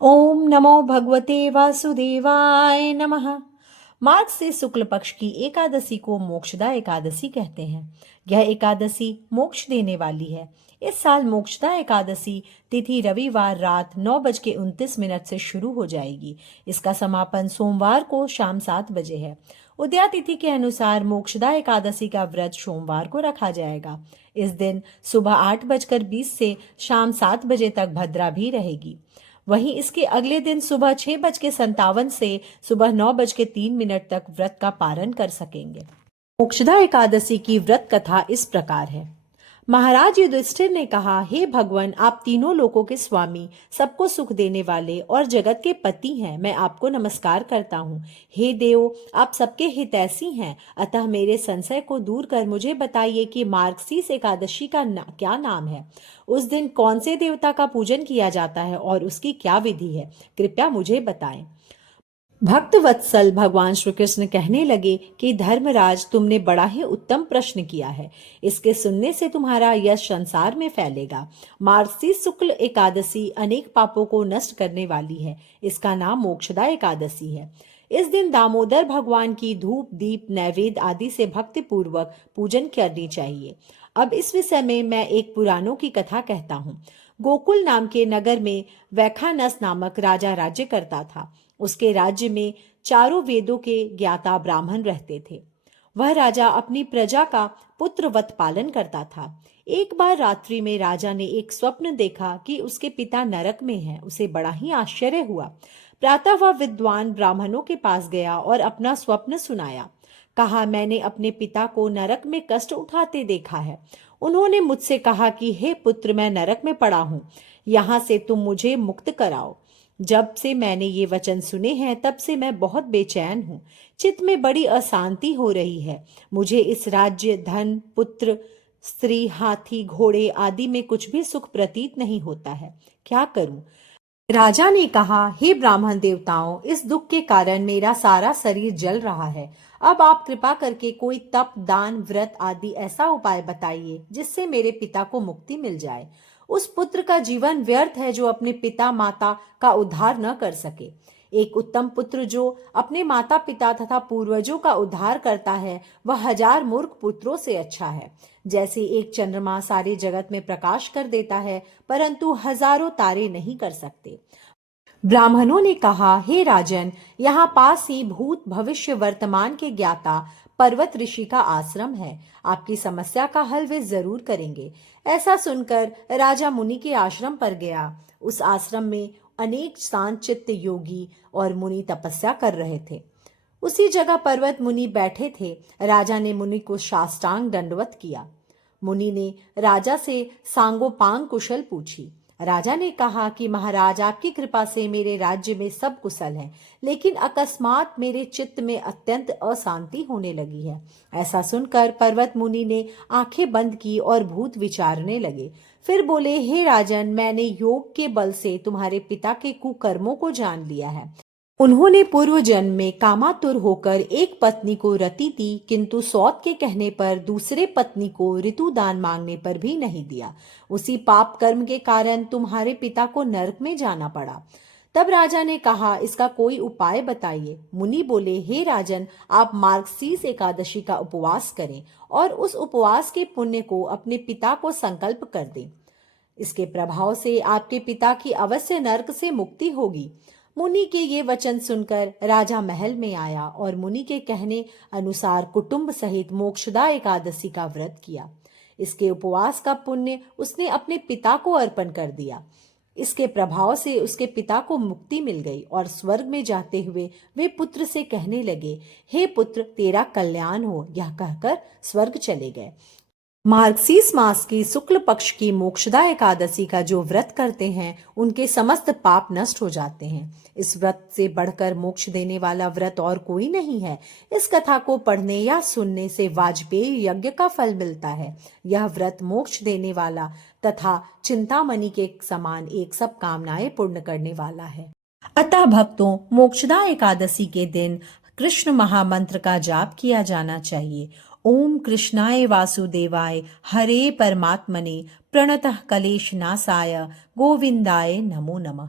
ओम नमो भगवते वासुदेवाय नमः। मार्ग से शुक्ल पक्ष की एकादशी को मोक्षदा एकादशी कहते हैं। यह एकादशी मोक्ष देने वाली है। इस साल मोक्षदा एकादशी तिथि रविवार रात 9:29 से शुरू हो जाएगी। इसका समापन सोमवार को शाम 7 बजे है। उदया तिथि के अनुसार मोक्षदा एकादशी का व्रत सोमवार को रखा जाएगा। इस दिन सुबह 8:20 से शाम 7 बजे तक भद्रा भी रहेगी। वहीं इसके अगले दिन सुबह 6:57 से सुबह 9:03 तक व्रत का पारण कर सकेंगे। मोक्षदा एकादशी की व्रत कथा इस प्रकार है। महाराज युधिष्ठिर ने कहा, हे भगवान, आप तीनों लोकों के स्वामी, सबको सुख देने वाले और जगत के पति हैं। मैं आपको नमस्कार करता हूँ। हे देव, आप सबके हितैषी हैं, अतः मेरे संशय को दूर कर मुझे बताइए कि मार्गशीर्ष एकादशी का क्या नाम है। उस दिन कौन से देवता का पूजन किया जाता है और उसकी क्या विधि है, कृपया मुझे बताएं। भक्त वत्सल भगवान श्री कृष्ण कहने लगे कि धर्मराज, तुमने बड़ा ही उत्तम प्रश्न किया है। इसके सुनने से तुम्हारा यश संसार में फैलेगा। मार्गशीर्ष शुक्ल एकादशी अनेक पापों को नष्ट करने वाली है। इसका नाम मोक्षदा एकादशी है। इस दिन दामोदर भगवान की धूप दीप नैवेद्य आदि से भक्ति पूर्वक पूजन करनी चाहिए। अब इस विषय में मैं एक पुराणों की कथा कहता हूँ। गोकुल नाम के नगर में वैखानस नामक राजा राज्य करता था। उसके राज्य में चारों वेदों के ज्ञाता ब्राह्मण रहते थे। वह राजा अपनी प्रजा का पुत्रवत पालन करता था। एक बार रात्रि में राजा ने एक स्वप्न देखा कि उसके पिता नरक में हैं। उसे बड़ा ही आश्चर्य हुआ। प्रातः वह विद्वान ब्राह्मणों के पास गया और अपना स्वप्न सुनाया। कहा, मैंने अपने पिता को नरक में कष्ट उठाते देखा है। उन्होंने मुझसे कहा कि हे पुत्र, मैं नरक में पड़ा हूँ, यहाँ से तुम मुझे मुक्त कराओ। जब से मैंने ये वचन सुने हैं तब से मैं बहुत बेचैन हूँ। चित्त में बड़ी अशांति हो रही है। मुझे इस राज्य, धन, पुत्र, स्त्री, हाथी, घोड़े आदि में कुछ भी सुख प्रतीत नहीं होता है। क्या करूं? राजा ने कहा, हे ब्राह्मण देवताओं, इस दुख के कारण मेरा सारा शरीर जल रहा है। अब आप कृपा करके कोई तप, दान, व्रत आदि ऐसा उपाय बताइए जिससे मेरे पिता को मुक्ति मिल जाए। उस पुत्र का जीवन व्यर्थ है जो अपने पिता माता का उद्धार न कर सके। एक उत्तम पुत्र जो अपने माता पिता तथा पूर्वजों का उद्धार करता है, वह 1000 मूर्ख पुत्रों से अच्छा है। जैसे एक चंद्रमा सारे जगत में प्रकाश कर देता है, परंतु हजारों तारे नहीं कर सकते। ब्राह्मणों ने कहा, हे राजन, यहाँ पास ही भूत भविष्य वर्तमान के ज्ञाता पर्वत ऋषि का आश्रम है। आपकी समस्या का हल वे जरूर करेंगे। ऐसा सुनकर राजा मुनि के आश्रम पर गया। उस आश्रम में अनेक शांत चित्त योगी और मुनि तपस्या कर रहे थे। उसी जगह पर्वत मुनि बैठे थे। राजा ने मुनि को साष्टांग दंडवत किया। मुनि ने राजा से सांगोपांग कुशल पूछी। राजा ने कहा कि महाराज, आपकी कृपा से मेरे राज्य में सब कुशल है, लेकिन अकस्मात मेरे चित्त में अत्यंत अशांति होने लगी है। ऐसा सुनकर पर्वत मुनि ने आंखें बंद की और भूत विचारने लगे। फिर बोले, हे राजन, मैंने योग के बल से तुम्हारे पिता के कुकर्मों को जान लिया है। उन्होंने पूर्व जन्म में कामातुर होकर एक पत्नी को रति दी, किंतु सौत के कहने पर दूसरे पत्नी को ऋतु दान मांगने पर भी नहीं दिया। उसी पाप कर्म के कारण तुम्हारे पिता को नरक में जाना पड़ा। तब राजा ने कहा, इसका कोई उपाय बताइए। मुनि बोले, हे राजन, आप मार्गशीर्ष एकादशी का उपवास करें और उस उपवास के पुण्य को अपने पिता को संकल्प कर दें। इसके प्रभाव से आपके पिता की अवश्य नरक से मुक्ति होगी। मुनि के ये वचन सुनकर राजा महल में आया और मुनि के कहने अनुसार कुटुंब सहित मोक्षदा एकादशी का व्रत किया। इसके उपवास का पुण्य उसने अपने पिता को अर्पण कर दिया। इसके प्रभाव से उसके पिता को मुक्ति मिल गई और स्वर्ग में जाते हुए वे पुत्र से कहने लगे, हे पुत्र, तेरा कल्याण हो। यह कहकर स्वर्ग चले गए। मार्गशीर्ष मास की शुक्ल पक्ष की मोक्षदा एकादशी का जो व्रत करते हैं, उनके समस्त पाप नष्ट हो जाते हैं। इस व्रत से बढ़कर मोक्ष देने वाला व्रत और कोई नहीं है। इस कथा को पढ़ने या सुनने से वाजपेयी यज्ञ का फल मिलता है। यह व्रत मोक्ष देने वाला तथा चिंतामणि के समान एक सब कामनाएं पूर्ण करने वाला है। अतः भक्तों, मोक्षदा एकादशी के दिन कृष्ण महामंत्र का जाप किया जाना चाहिए। ओम कृष्णाय वासुदेवाय हरे परमात्मने प्रणतः क्लेश नाशाय गोविंदाय नमो नमः।